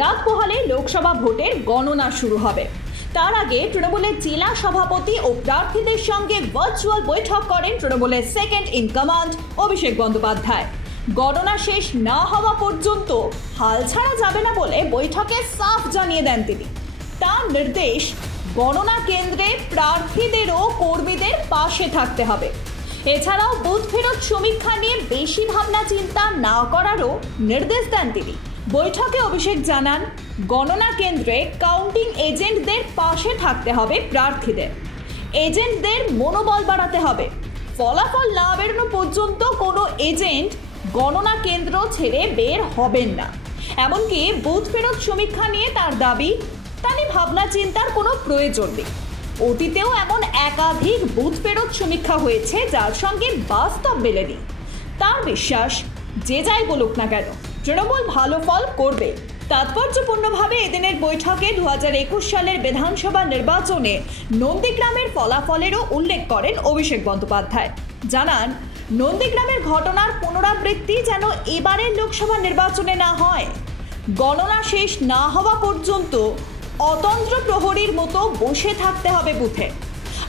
রাত পোহালে লোকসভা ভোটের গণনা শুরু হবে। তার আগে তৃণমূলের জেলা সভাপতি ও প্রার্থীদের সঙ্গে ভার্চুয়াল বৈঠক করেন তৃণমূলের second in command Abhishek Bandyopadhyay. গণনা শেষ না হওয়া পর্যন্ত হাল ছাড়া যাবে না বলে বৈঠকে সাফ জানিয়ে দেন তিনি। তার নির্দেশ, গণনা কেন্দ্রে প্রার্থীদের ও কর্মীদের পাশে থাকতে হবে। এছাড়াও বুথ ফেরত সমীক্ষা নিয়ে বেশি ভাবনা চিন্তা না করারও নির্দেশ দেন তিনি। বৈঠকে অভিষেক জানান, গণনা কেন্দ্রে কাউন্টিং এজেন্টদের পাশে থাকতে হবে প্রার্থীদের। এজেন্টদের মনোবল বাড়াতে হবে। ফলাফল না বেরোনো পর্যন্ত কোনো এজেন্ট গণনা কেন্দ্র ছেড়ে বের হবেন না। এমনকি বুথ ফেরত সমীক্ষা নিয়ে তার দাবি, তা নিয়ে ভাবনা চিন্তার কোনো প্রয়োজন নেই। অতীতেও এমন একাধিক বুথ ফেরত সমীক্ষা হয়েছে যার সঙ্গে বাস্তব মেলেনি। তার বিশ্বাস, যে যাই বলুক না কেন, তৃণমূল ভালো ফল করবে। তাৎপর্যপূর্ণভাবে এদিনের বৈঠকে 2021 সালের বিধানসভা নির্বাচনে নন্দীগ্রামের ফলাফলেরও উল্লেখ করেন অভিষেক বন্দ্যোপাধ্যায়। জানান, নন্দীগ্রামের ঘটনার পুনরাবৃত্তি যেন এবারের লোকসভা নির্বাচনে না হয়। গণনা শেষ না হওয়া পর্যন্ত অতন্ত্র প্রহরীর মতো বসে থাকতে হবে বুথে।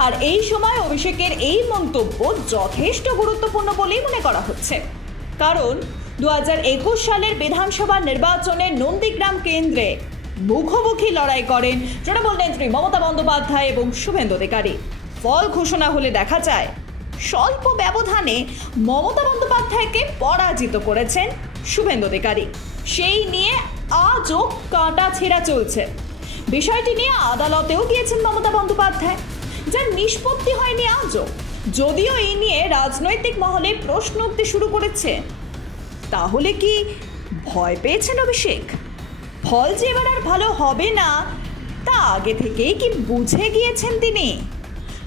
আর এই সময় অভিষেকের এই মন্তব্য যথেষ্ট গুরুত্বপূর্ণ বলেই মনে করা হচ্ছে। কারণ 2021 সালের বিধানসভা নির্বাচনে নন্দীগ্রাম কেন্দ্রে মুখোমুখি লড়াই করেন তৃণমূল নেত্রী মমতা বন্দ্যোপাধ্যায় এবং শুভেন্দু অধিকারী। ফল ঘোষণা হলে দেখা যায়, স্বল্প ব্যবধানে মমতা বন্দ্যোপাধ্যায়কে পরাজিত করেছেন শুভেন্দু অধিকারী। সেই নিয়ে আজও কাঁটা ছেঁড়া চলছে। বিষয়টি নিয়ে আদালতেও গিয়েছেন মমতা বন্দ্যোপাধ্যায়, যার নিষ্পত্তি হয়নি আজও। যদিও এই নিয়ে রাজনৈতিক মহলে প্রশ্ন উঠতে শুরু করেছে, তাহলে কি ভয় পেয়েছেন অভিষেক? ফল যে এবার আর ভালো হবে না তা আগে থেকেই কি বুঝে গিয়েছেন তিনি?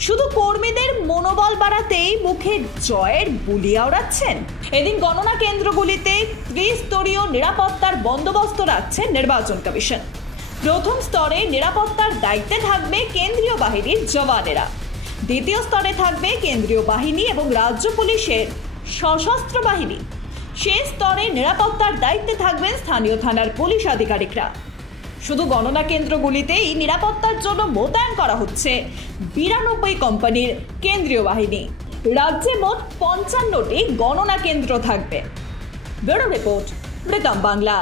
শুধু কর্মীদের মনোবল বাড়াতেই মুখে জয়ের বুলি আওড়াচ্ছেন। এদিন গণনা কেন্দ্রগুলিতে ত্রিস্তরীয় নিরাপত্তার বন্দোবস্ত রাখছে নির্বাচন কমিশন। প্রথম স্তরে নিরাপত্তার দায়িত্বে থাকবে কেন্দ্রীয় বাহিনীর জওয়ানেরা। দ্বিতীয় স্তরে থাকবে কেন্দ্রীয় বাহিনী এবং রাজ্য পুলিশের সশস্ত্র বাহিনী। শেষ স্তরে নিরাপত্তার দায়িত্বে থাকবেন স্থানীয় থানার পুলিশ আধিকারিকরা। শুধু গণনা কেন্দ্রগুলিতেই নিরাপত্তার জন্য মোতায়েন করা হচ্ছে 92 কোম্পানির কেন্দ্রীয় বাহিনী। রাজ্যে মোট 55টি গণনা কেন্দ্র থাকবে। Bureau report, Ritam Bangla.